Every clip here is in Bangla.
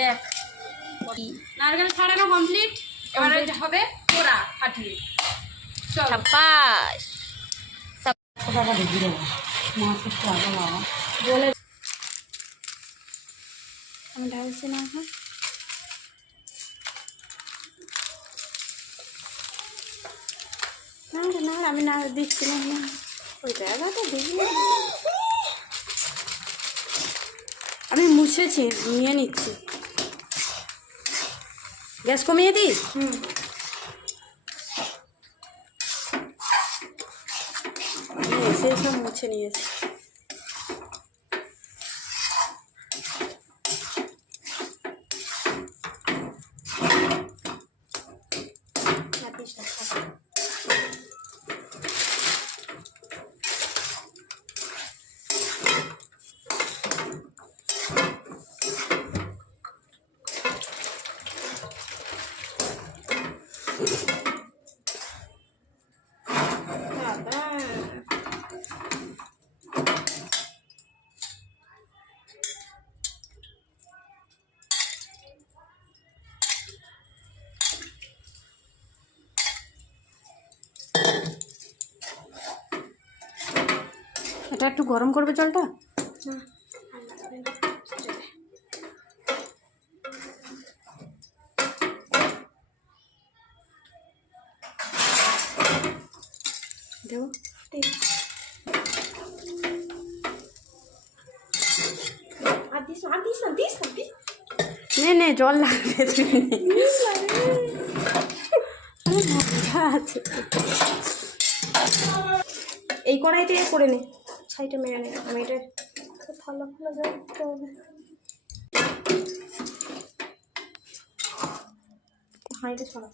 দেখ নারকেল ছাড়ানো কমপ্লিট। এবারে হবে পোড়া ফাটিয়ে। চল সাবাস টাকা ঢুকি দেবো মাছের টাকা বাবা বলে আমি ঢালছি না এখন। না না আমি না দিচ্ছিলাম না ওই জায়গাটা দেখি আমি মুছেছি নিয়ে নিচ্ছি। গ্যাস কমিয়ে দিই। এসে সব মুছে নিয়েছি। এটা একটু গরম করবে জলটা। দেবো নে নে জল লাগবে আছে। এই কড়াইতে করে নে সাইডে মেরে নে। আমি এটা ভালো ভালো দেখতে হবে। হাঁড়িটা ছড়া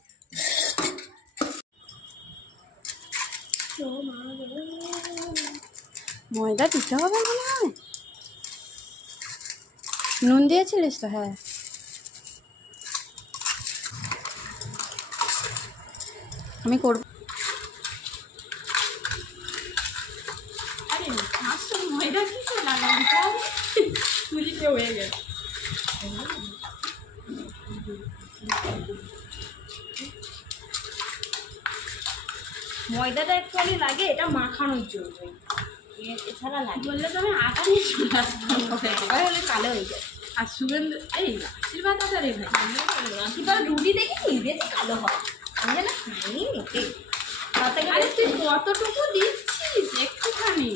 ময়দা দিতে হবে মনে হয়। নুন দিয়েছিলিস তো? হ্যাঁ আমি করব। আরে ময়দা কিছু লাগাবি তাহলে সুজিতে হয়ে গেছে। ময়দাটা একটুখানি লাগে এটা মাখানোর জন্য, এছাড়া লাগে বললে তো আমি আটা নিয়ে চলে আসতাম। হলে কালো হয়ে যায়। আর সুগন্ধ এই আশীর্বাদ আচারে ভাই আশীর্বাদ রুটি দেখি বেশি কালো হয়। আমি যেন খাইনি মুখে। আরে তুই কতটুকু দিচ্ছিস? একটুখানি